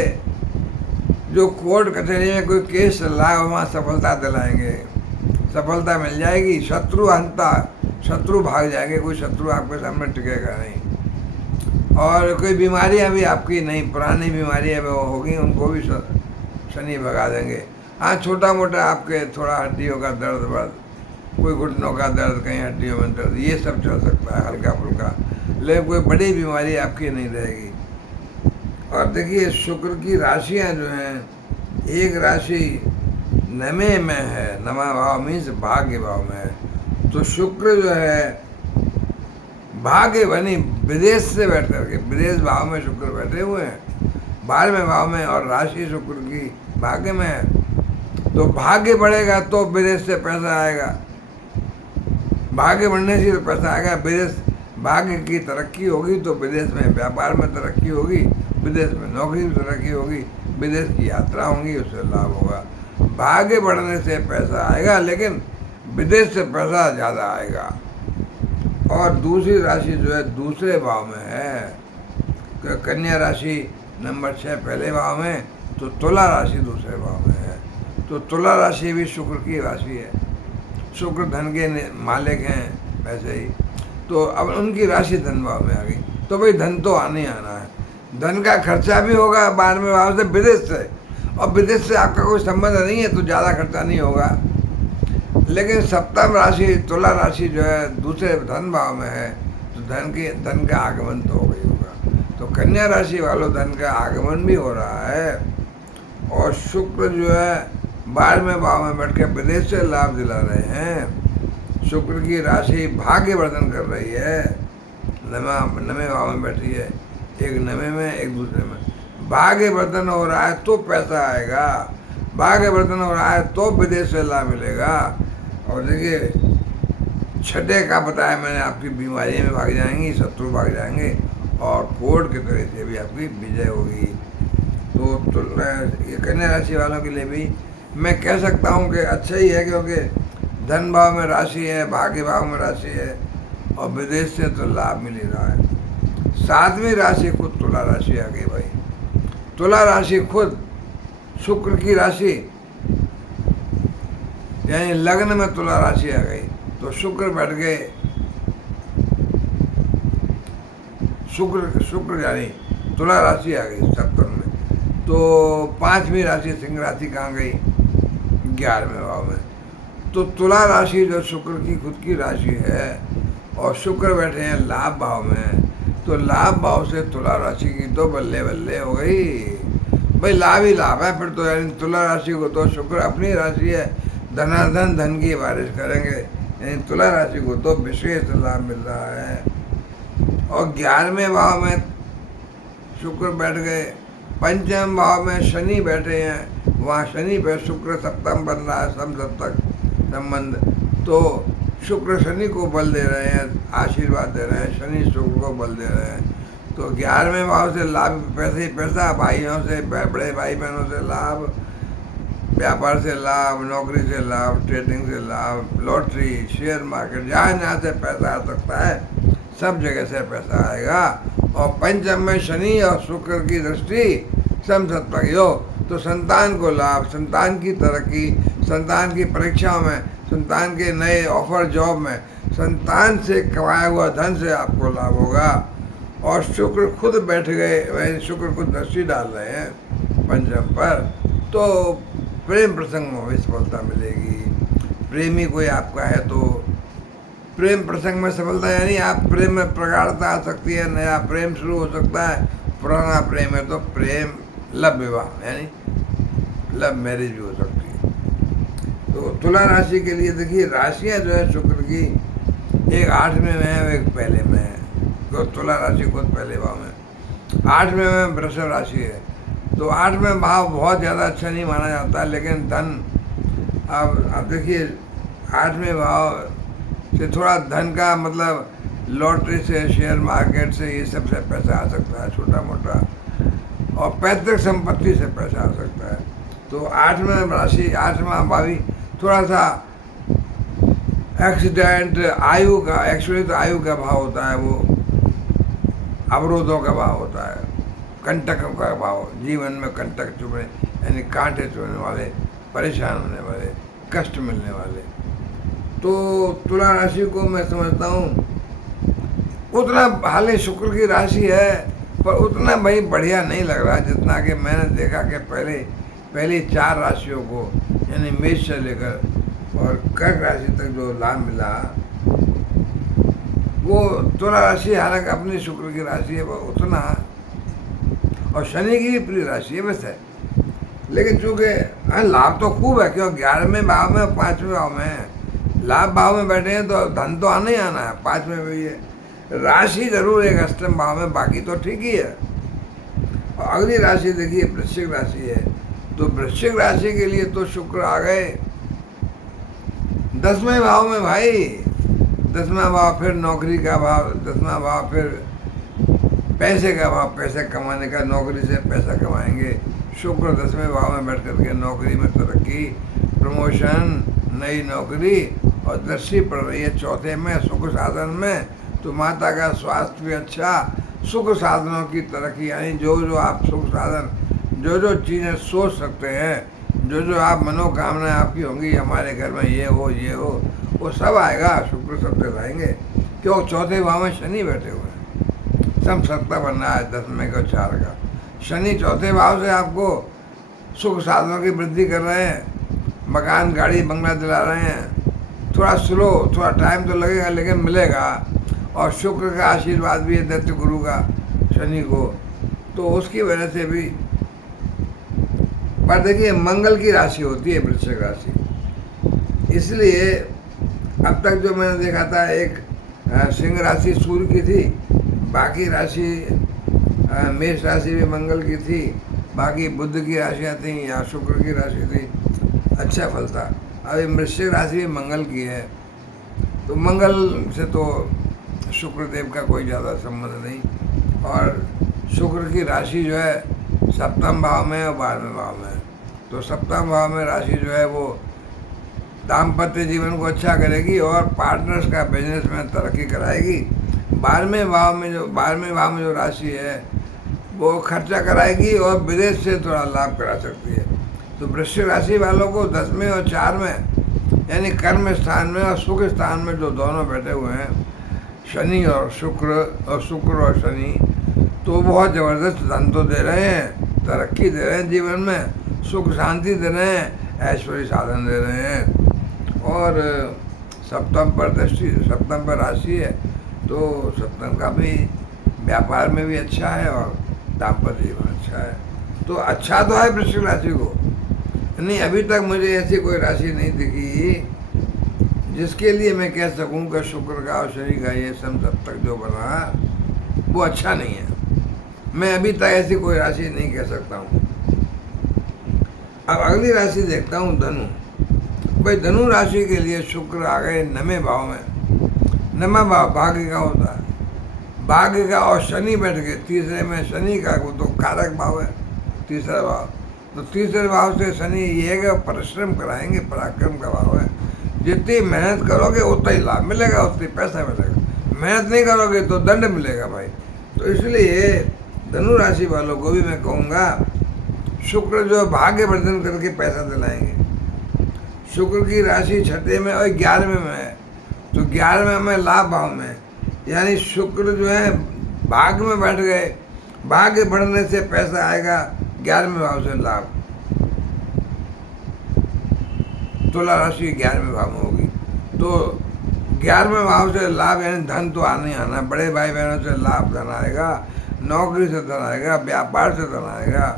जो कोर्ट कचहरी में कोई केस चल रहा है वहाँ सफलता दिलाएंगे, सफलता मिल जाएगी। शत्रु हंता, शत्रु भाग जाएंगे, कोई शत्रु आपके सामने टिकेगा नहीं। और कोई बीमारियाँ भी आपकी नहीं, पुरानी बीमारियाँ वो होगी, उनको भी शनि भगा देंगे। हाँ, छोटा मोटा आपके थोड़ा हड्डियों का दर्द वर्द, कोई घुटनों का दर्द, कहीं हड्डियों में दर्द, ये सब चल सकता है हल्का फुल्का, लेकिन कोई बड़ी बीमारी आपकी नहीं रहेगी। और देखिए, शुक्र की राशियां जो हैं, एक राशि नमे में है, नमा भाव मीन्स भाग्य भाव में है। तो शुक्र जो है भाग्य बनी विदेश से बैठ करके, विदेश भाव में शुक्र बैठे हुए हैं 12वें भाव में, और राशि शुक्र की भाग्य में है। तो भाग्य बढ़ेगा तो विदेश से पैसा आएगा, भाग्य बढ़ने से तो पैसा आएगा। विदेश भाग्य की तरक्की होगी तो विदेश में व्यापार में तरक्की होगी, विदेश में नौकरी में तरक्की होगी, विदेश की यात्रा होंगी, उससे लाभ होगा। भाग्य बढ़ने से पैसा आएगा, लेकिन विदेश से पैसा ज़्यादा आएगा। और दूसरी राशि जो है दूसरे भाव में है, कन्या राशि नंबर 6 पहले भाव में, तो तुला राशि दूसरे भाव में है। तो तुला राशि भी शुक्र की राशि है, शुक्र धन के मालिक हैं वैसे ही। तो अब उनकी राशि धन भाव में आ गई, तो भाई धन तो आना ही आना है। धन का खर्चा भी होगा 12वें भाव से, विदेश से, और विदेश से आपका कोई संबंध नहीं है तो ज़्यादा खर्चा नहीं होगा। लेकिन सप्तम राशि तुला राशि जो है दूसरे धन भाव में है, तो धन का आगमन तो हो गई होगा। तो कन्या राशि वालों धन का आगमन भी हो रहा है, और शुक्र जो है 12वें भाव में बैठ के विदेश से लाभ दिला रहे हैं। शुक्र की राशि भाग्यवर्धन कर रही है, नवे भाव में बैठी है, एक नवे में एक दूसरे में। भाग्यवर्धन हो रहा है तो पैसा आएगा, भाग्यवर्धन हो रहा है तो विदेश से लाभ मिलेगा। और देखिए 6 का बताया मैंने, आपकी बीमारियां भी भाग जाएंगी, शत्रु भाग जाएंगे, और कोर्ट के तरह से भी आपकी विजय होगी। तो ये कन्या राशि वालों के लिए भी मैं कह सकता हूँ कि अच्छा ही है, क्योंकि धन भाव में राशि है, भाग्य भाव में राशि है, और विदेश से तो लाभ मिल ही रहा है। 7वीं राशि खुद तुला राशि आ गई भाई। तुला राशि खुद शुक्र की राशि, यानी लग्न में तुला राशि आ गई। तो शुक्र बैठ गए, शुक्र यानी तुला राशि आ गई सप्तम में। तो 5वीं राशि सिंह राशि कहाँ गई? 11वें भाव में। तो तुला राशि जो शुक्र की खुद की राशि है, और शुक्र बैठे हैं लाभ भाव में, तो लाभ भाव से तुला राशि की तो बल्ले बल्ले हो गई भाई, लाभ ही लाभ है फिर तो। यानी तुला राशि को तो शुक्र अपनी राशि है, धनाधन धन की बारिश करेंगे, यानी तुला राशि को तो विशेष लाभ मिल रहा है। और 11वें भाव में शुक्र बैठ गए, 5वें भाव में शनि बैठे हैं, वहाँ शनि पे शुक्र सप्तम बन रहा है, समसप्तक संबंध। तो शुक्र शनि को बल दे रहे हैं, आशीर्वाद दे रहे हैं, शनि शुक्र को बल दे रहे हैं। तो 11वें भाव से लाभ, पैसे ही पैसा, भाइयों से, बड़े भाई बहनों से लाभ, व्यापार से लाभ, नौकरी से लाभ, ट्रेडिंग से लाभ, लॉटरी, शेयर मार्केट, जहाँ जहाँ से पैसा आ सकता है सब जगह से पैसा आएगा। और पंचम में शनि और शुक्र की दृष्टि समसप्तक योग, तो संतान को लाभ, संतान की तरक्की, संतान की परीक्षाओं में, संतान के नए ऑफर जॉब में, संतान से कमाया हुआ धन से आपको लाभ होगा। और शुक्र खुद बैठ गए, वही शुक्र खुद दृष्टि डाल रहे हैं पंचम पर, तो प्रेम प्रसंग में भी सफलता मिलेगी। प्रेमी कोई आपका है तो प्रेम प्रसंग में सफलता, यानी आप प्रेम में प्रगाढ़ता आ सकती है, नया प्रेम शुरू हो सकता है। पुराना प्रेम है तो प्रेम लव विवाह यानी लव मैरिज भी हो सकती है। तो तुला राशि के लिए देखिए राशियाँ जो है शुक्र की, एक 8वें में है, एक पहले में है। तो तुला राशि खुद पहले भाव में, 8वें में वृषभ राशि है। तो 8वें भाव बहुत ज़्यादा अच्छा नहीं माना जाता, लेकिन धन अब देखिए 8वें भाव से थोड़ा धन का मतलब लॉटरी से, शेयर मार्केट से, ये सब से पैसा आ सकता है छोटा मोटा, और पैतृक संपत्ति से पैसा आ सकता है। तो 8वें राशि, 8वां भावी थोड़ा सा एक्सीडेंट, आयु का, एक्चुअली तो आयु का भाव होता है, वो अवरोधों का भाव होता है, कंटकों का भाव, जीवन में कंटक चुभने यानी कांटे चुभने वाले, परेशान होने वाले, कष्ट मिलने वाले। तो तुला राशि को मैं समझता हूँ उतना, हालांकि शुक्र की राशि है पर उतना भाई बढ़िया नहीं लग रहा, जितना कि मैंने देखा कि पहली 4 राशियों को यानी मेष से लेकर और कर्क राशि तक जो लाभ मिला, वो तुला राशि हालांकि अपनी शुक्र की राशि है वो उतना, और शनि की भी प्रिय राशि है वैसे, लेकिन चूँकि लाभ तो खूब है, क्यों 11वें भाव में 5वें भाव में है, लाभ भाव में बैठे हैं तो धन तो आना ही आना है। 5वें में भी है, राशि जरूर एक अष्टम भाव में, बाकी तो ठीक ही है। और अगली राशि देखिए वृश्चिक राशि है। तो वृश्चिक राशि के लिए तो शुक्र आ गए 10वें भाव में भाई, 10वां भाव फिर नौकरी का भाव, 10वां भाव फिर पैसे का भाव, पैसे कमाने का, नौकरी से पैसा कमाएंगे। शुक्र 10वें भाव में बैठ करके नौकरी में तरक्की, प्रमोशन, नई नौकरी और दृष्टि पड़ रही है चौथे में सुख साधन में, तो माता का स्वास्थ्य भी अच्छा, सुख साधनों की तरक्की, यानी जो जो आप सुख साधन, जो जो चीज़ें सोच सकते हैं, जो जो आप मनोकामनाएं आपकी होंगी, हमारे घर में ये हो, वो सब आएगा। शुक्र सब दिलाएंगे। क्यों? चौथे भाव में शनि बैठे हुए हैं, सब सत्ता बन रहा है 10वें का 4 का। शनि चौथे भाव से आपको सुख साधनों की वृद्धि कर रहे हैं, मकान गाड़ी बंगला दिला रहे हैं। थोड़ा स्लो, थोड़ा टाइम तो लगेगा लेकिन मिलेगा। और शुक्र का आशीर्वाद भी है दैत्य गुरु का शनि को, तो उसकी वजह से भी। पर देखिए मंगल की राशि होती है वृश्चिक राशि, इसलिए अब तक जो मैंने देखा था एक सिंह राशि सूर्य की थी, बाकी राशि मेष राशि भी मंगल की थी, बाकी बुध की राशियाँ थी या शुक्र की राशि थी, अच्छा फल था। अभी वृश्चिक राशि भी मंगल की है, तो मंगल से तो शुक्रदेव का कोई ज़्यादा संबंध नहीं। और शुक्र की राशि जो है सप्तम भाव में और 12वें भाव में, तो सप्तम भाव में राशि जो है वो दाम्पत्य जीवन को अच्छा करेगी और पार्टनर्स का बिजनेस में तरक्की कराएगी। 12वें भाव में जो राशि है वो खर्चा कराएगी और विदेश से थोड़ा लाभ करा सकती है। तो वृश्चिक राशि वालों को 10वें और 4 में, यानी कर्म स्थान में और सुख स्थान में जो दोनों बैठे हुए हैं, शनि और शुक्र और शनि, तो बहुत ज़बरदस्त धन तो दे रहे हैं, तरक्की दे रहे हैं जीवन में, सुख शांति दे रहे हैं, ऐश्वर्य साधन दे रहे हैं। और सप्तम पर राशि है, तो सप्तम का भी व्यापार में भी अच्छा है और दाम्पत्य जीवन अच्छा है। तो अच्छा तो है वृश्चिक राशि को। नहीं, अभी तक मुझे ऐसी कोई राशि नहीं दिखी जिसके लिए मैं कह सकूं कि शुक्र का और शनि का ये सम तब तक जो बना वो अच्छा नहीं है। मैं अभी तक ऐसी कोई राशि नहीं कह सकता हूँ। अब अगली राशि देखता हूँ धनु। भाई धनु राशि के लिए शुक्र आ गए 9वें भाव में। 9वां भाव भाग्य का होता है, भाग्य का, और शनि बैठ गए 3रे में। शनि का वो तो कारक भाव है 3रा भाव, तो 3रे भाव से शनि ये है कि परिश्रम कराएंगे, पराक्रम का भाव है। जितनी मेहनत करोगे उतना ही लाभ मिलेगा, उतनी पैसा मिलेगा। मेहनत नहीं करोगे तो दंड मिलेगा भाई। तो इसलिए धनु राशि वालों को भी मैं कहूँगा, शुक्र जो भाग्य वर्धन करके पैसा दिलाएंगे। शुक्र की राशि 6 में और 11वें में है, तो 11वें में लाभ भाव में, यानी शुक्र जो है भाग्य में बैठ गए, भाग्य बढ़ने से पैसा आएगा, 11वें भाव से लाभ। तुला राशि 11वें भाव में होगी, तो 11वें भाव से लाभ, यानी धन तो आना ही आना। बड़े भाई बहनों से लाभ धन आएगा, नौकरी से धन आएगा, व्यापार से धन आएगा,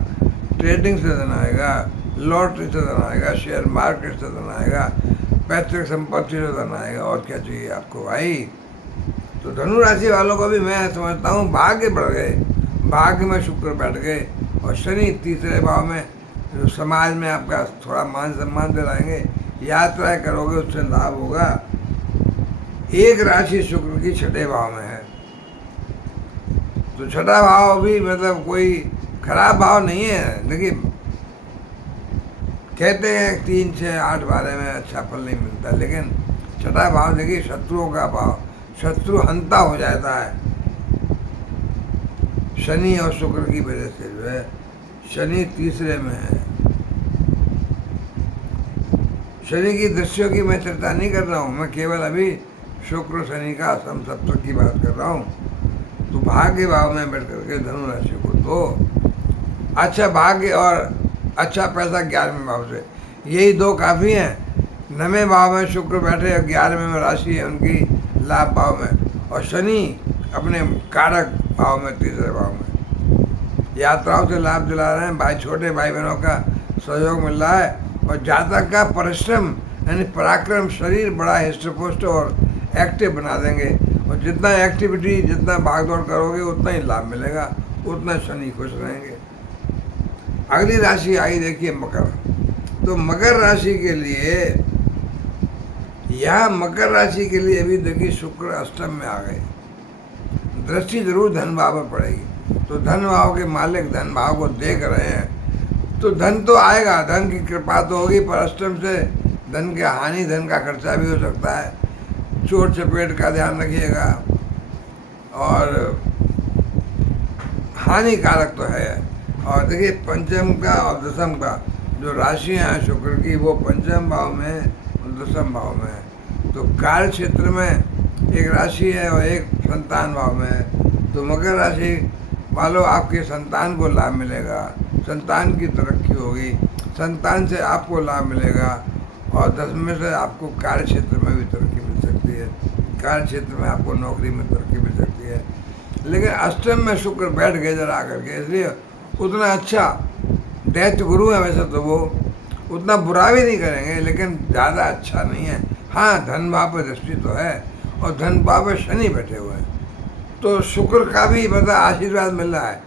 ट्रेडिंग से धन आएगा, लॉटरी से धन आएगा, शेयर मार्केट से धन आएगा, पैतृक संपत्ति से धन आएगा। और क्या चाहिए आपको भाई। तो धनु राशि वालों को भी मैं समझता हूँ भाग्य बढ़ गए, भाग्य में शुक्र बैठ गए, और शनि 3रे भाव में जो समाज में आपका थोड़ा मान सम्मान दिलाएंगे, यात्राएं करोगे उससे लाभ होगा। एक राशि शुक्र की 6ठे भाव में है, तो 6ठा भाव भी मतलब कोई खराब भाव नहीं है। देखिए कहते हैं 3, 6, 8, 12 में अच्छा फल नहीं मिलता, लेकिन 6ठा भाव देखिए शत्रुओं का भाव, शत्रु हंता हो जाता है शनि और शुक्र की वजह से। जो है शनि 3रे में है। शनि की दृश्यों की मैं चर्चा नहीं कर रहा हूँ, मैं केवल अभी शुक्र शनि का समसप्तक की बात कर रहा हूँ। तो भाग्य भाव में बैठ करके धनु राशि को तो अच्छा भाग्य और अच्छा पैसा 11वें भाव से, यही 2 काफ़ी हैं। 9वें भाव में शुक्र बैठे और 11वें में राशि है उनकी लाभ भाव में, और शनि अपने कारक भाव में 3रे भाव में। यात्राओं से लाभ दिला रहे हैं, भाई छोटे भाई बहनों का सहयोग मिल रहा है, और जातक का परिश्रम यानी पराक्रम, शरीर बड़ा हृष्टपुष्ट और एक्टिव बना देंगे। और जितना एक्टिविटी, जितना भागदौड़ करोगे उतना ही लाभ मिलेगा, उतना शनि खुश रहेंगे। अगली राशि आई देखिए मकर। तो मकर राशि के लिए, यह मकर राशि के लिए अभी देखिए शुक्र अष्टम में आ गए, दृष्टि जरूर धन भाव में पड़ेगी। तो धन भाव के मालिक धन भाव को देख रहे हैं, तो धन तो आएगा, धन की कृपा तो होगी, पर अष्टम से धन की हानि, धन का खर्चा भी हो सकता है। चोट चपेट का ध्यान रखिएगा। और हानिकारक तो है। और देखिए पंचम का और दसम का जो राशियाँ हैं शुक्र की, वो पंचम भाव में और दसम भाव में है। तो कार्य क्षेत्र में एक राशि है और एक संतान भाव में है। तो मकर राशि वालों, आपके संतान को लाभ मिलेगा, संतान की तरक्की होगी, संतान से आपको लाभ मिलेगा। और दसवें से आपको कार्य क्षेत्र में भी तरक्की मिल सकती है, कार्य क्षेत्र में आपको नौकरी में तरक्की मिल सकती है। लेकिन अष्टम में शुक्र बैठ गए जरा आकर के, इसलिए उतना अच्छा दैत्य गुरु है वैसे तो वो, उतना बुरा भी नहीं करेंगे, लेकिन ज़्यादा अच्छा नहीं है। हाँ, धन भाव पर दृष्टि तो है और धन भाव पर शनि बैठे हुए हैं, तो शुक्र का भी मतलब आशीर्वाद मिल रहा है।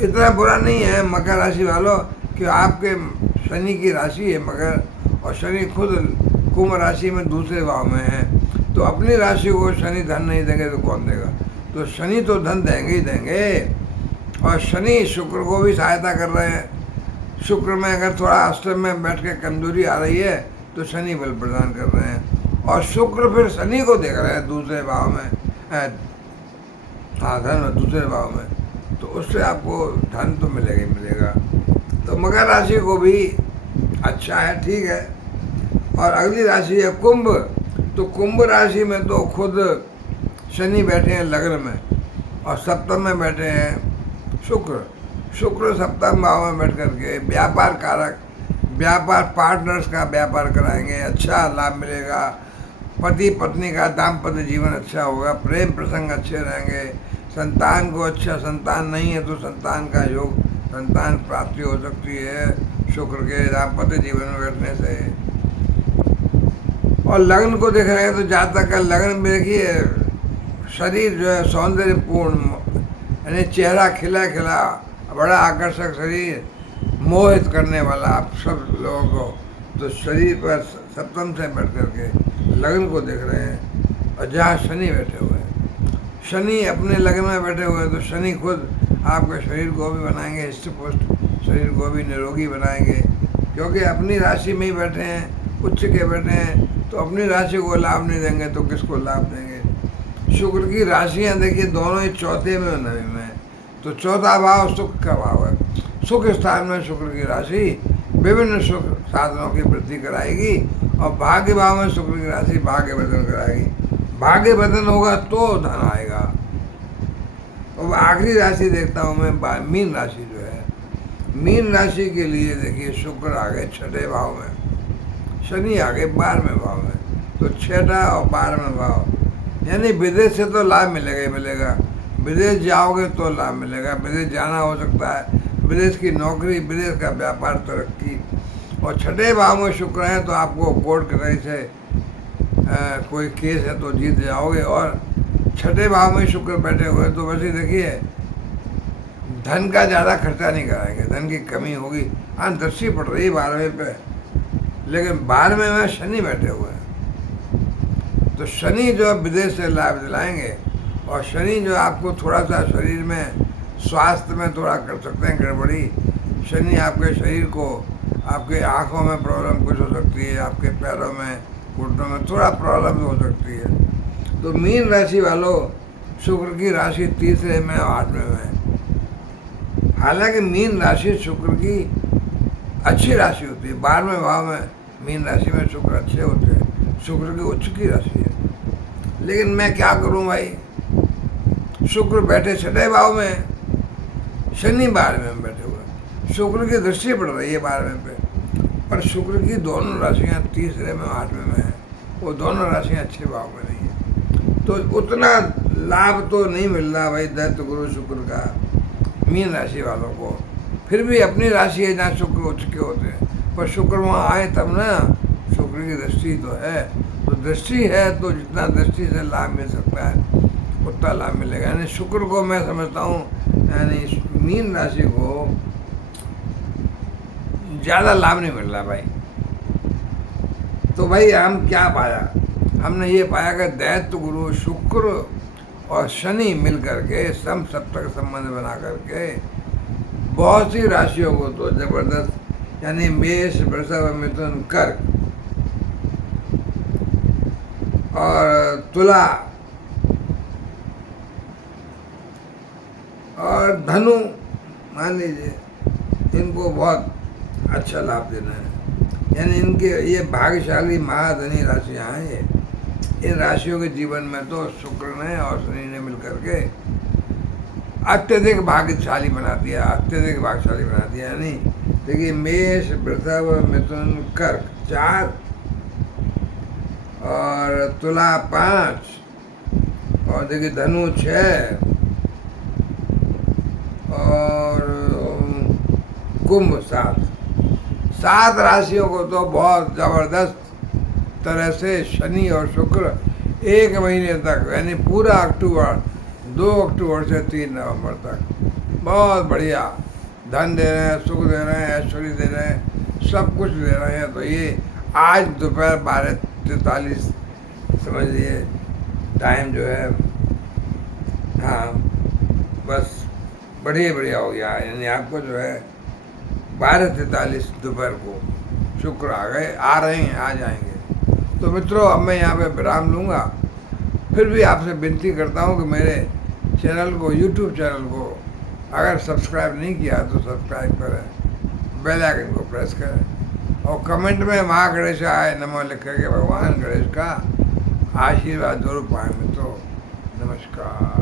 इतना बुरा नहीं है मकर राशि वालों कि आपके शनि की राशि है मकर, और शनि खुद कुंभ राशि में दूसरे भाव में है। तो अपनी राशि को शनि धन नहीं देंगे तो कौन देगा? तो शनि तो धन देंगे ही देंगे। और शनि शुक्र को भी सहायता कर रहे हैं। शुक्र में अगर थोड़ा अष्टम में बैठ के कमजोरी आ रही है तो शनि बल प्रदान कर रहे हैं। और शुक्र फिर शनि को देख रहे हैं दूसरे भाव में, हाँ धन दूसरे भाव में, तो उससे आपको धन तो मिलेगा ही मिलेगा। तो मकर राशि को भी अच्छा है, ठीक है। और अगली राशि है कुंभ। तो कुंभ राशि में तो खुद शनि बैठे हैं लग्न में, और सप्तम में बैठे हैं शुक्र। शुक्र सप्तम भाव में बैठ करके व्यापार कारक, व्यापार पार्टनर्स का व्यापार कराएंगे, अच्छा लाभ मिलेगा। पति पत्नी का दाम्पत्य जीवन अच्छा होगा, प्रेम प्रसंग अच्छे रहेंगे। संतान को अच्छा, संतान नहीं है तो संतान का योग, संतान प्राप्ति हो सकती है शुक्र के दाम्पत्य जीवन में बैठने से। और लग्न को देख रहे हैं तो जातक का लग्न में देखिए शरीर जो है सौंदर्यपूर्ण, यानी चेहरा खिला खिला, बड़ा आकर्षक शरीर, मोहित करने वाला आप सब लोगों को। तो शरीर पर सप्तम से बैठ करके लग्न को देख रहे हैं। और जहाँ शनि बैठे हुए हैं, शनि अपने लग्न में बैठे हुए हैं, तो शनि खुद आपके शरीर को भी बनाएंगे हिष्ट पुष्ट, शरीर को भी निरोगी बनाएंगे। क्योंकि अपनी राशि में ही बैठे हैं, उच्च के बैठे हैं, तो अपनी राशि को लाभ नहीं देंगे तो किसको लाभ देंगे? शुक्र की राशियाँ देखिए दोनों ही चौथे में और नवे में, तो चौथा भाव सुख का भाव है। सुख स्थान में शुक्र की राशि विभिन्न सुख साधनों की वृद्धि कराएगी। और भाग्य भाव में शुक्र की राशि भाग्य वर्धन कराएगी। भाग्य वर्धन होगा तो धन आएगा। और आखिरी राशि देखता हूँ मैं, मीन राशि जो है, मीन राशि के लिए देखिए शुक्र आ गए छठे भाव में, शनि आ गए 12वें भाव में। तो छठा और 12वां भाव, यानी विदेश से तो लाभ मिलेगा ही मिलेगा। विदेश जाओगे तो लाभ मिलेगा, विदेश जाना हो सकता है, विदेश की नौकरी, विदेश का व्यापार, तरक्की। और छठे भाव में शुक्र है तो आपको कोर्ट कचहरी से कोई केस है तो जीत जाओगे। और छठे भाव में शुक्र बैठे हुए तो वैसे देखिए धन का ज़्यादा खर्चा नहीं कराएंगे, धन की कमी होगी। हाँ, दृष्टि पड़ रही है 12वें पे, लेकिन 12वें में शनि बैठे हुए हैं, तो शनि जो विदेश से लाभ दिलाएंगे। और शनि जो आपको थोड़ा सा शरीर में स्वास्थ्य में थोड़ा कर सकते हैं गड़बड़ी। शनि आपके शरीर को, आपके आँखों में प्रॉब्लम कुछ हो सकती है, आपके पैरों में, घुटनों में थोड़ा प्रॉब्लम हो सकती है। तो मीन राशि वालों, शुक्र की राशि तीसरे में और 8वें में है। हालांकि मीन राशि शुक्र की अच्छी राशि होती है, 12वें भाव में मीन राशि में शुक्र अच्छे होते हैं, शुक्र की उच्च की राशि है। लेकिन मैं क्या करूं भाई, शुक्र बैठे छठे भाव में, शनि 12वें में बैठे हुए, शुक्र की दृष्टि पड़ रही है 12वें पे, पर शुक्र की दोनों राशियां तीसरे में 8वें में है, वो दोनों राशियां अच्छे भाव में नहीं है। तो उतना लाभ तो नहीं मिल रहा भाई दैत्य गुरु शुक्र का मीन राशि वालों को। फिर भी अपनी राशि है जहाँ शुक्र उच्च के होते हैं, पर शुक्र वहाँ आए तब ना, शुक्र की दृष्टि तो है। तो दृष्टि है तो जितना दृष्टि से लाभ मिल सकता है उतना लाभ मिलेगा। यानी शुक्र को मैं समझता हूँ, यानी मीन राशि को ज़्यादा लाभ नहीं मिल रहा भाई। तो भाई हम क्या पाया, हमने ये पाया कि दैत्य गुरु शुक्र और शनि मिल करके सम सप्तक संबंध बना करके बहुत सी राशियों को तो जबरदस्त, यानी मेष, वृषभ, मिथुन, कर्क, और तुला और धनु, मान लीजिए इनको बहुत अच्छा लाभ देना है। यानी इनके ये भाग्यशाली महाधनी राशियाँ हैं। ये इन राशियों के जीवन में तो शुक्र ने और शनि ने मिलकर के अत्यधिक भाग्यशाली बना दिया, अत्यधिक भाग्यशाली बना दिया। यानी देखिए, मेष, वृषभ, मिथुन, कर्क 4 और तुला 5 और देखिए धनु 6 और कुंभ 7 राशियों को तो बहुत जबरदस्त तरह से शनि और शुक्र 1 महीने तक, यानी पूरा अक्टूबर, 2 अक्टूबर से 3 नवंबर तक बहुत बढ़िया धन दे रहे हैं, सुख दे रहे हैं, ऐश्वर्य दे रहे हैं, सब कुछ दे रहे हैं। तो ये आज दोपहर 12:43 समझ लिए टाइम जो है, हाँ बस बढ़िया बढ़िया हो गया। यानी आपको जो है 12:43 दोपहर को शुक्र आ रहे हैं, आ जाएंगे। तो मित्रों, अब मैं यहाँ पे विराम लूँगा। फिर भी आपसे विनती करता हूँ कि मेरे चैनल को, यूट्यूब चैनल को अगर सब्सक्राइब नहीं किया तो सब्सक्राइब करें, बेल आइकन को प्रेस करें और कमेंट में माँ गणेशाय नमः लिख करके भगवान गणेश का आशीर्वाद जरूर पाएं। मित्रों, नमस्कार।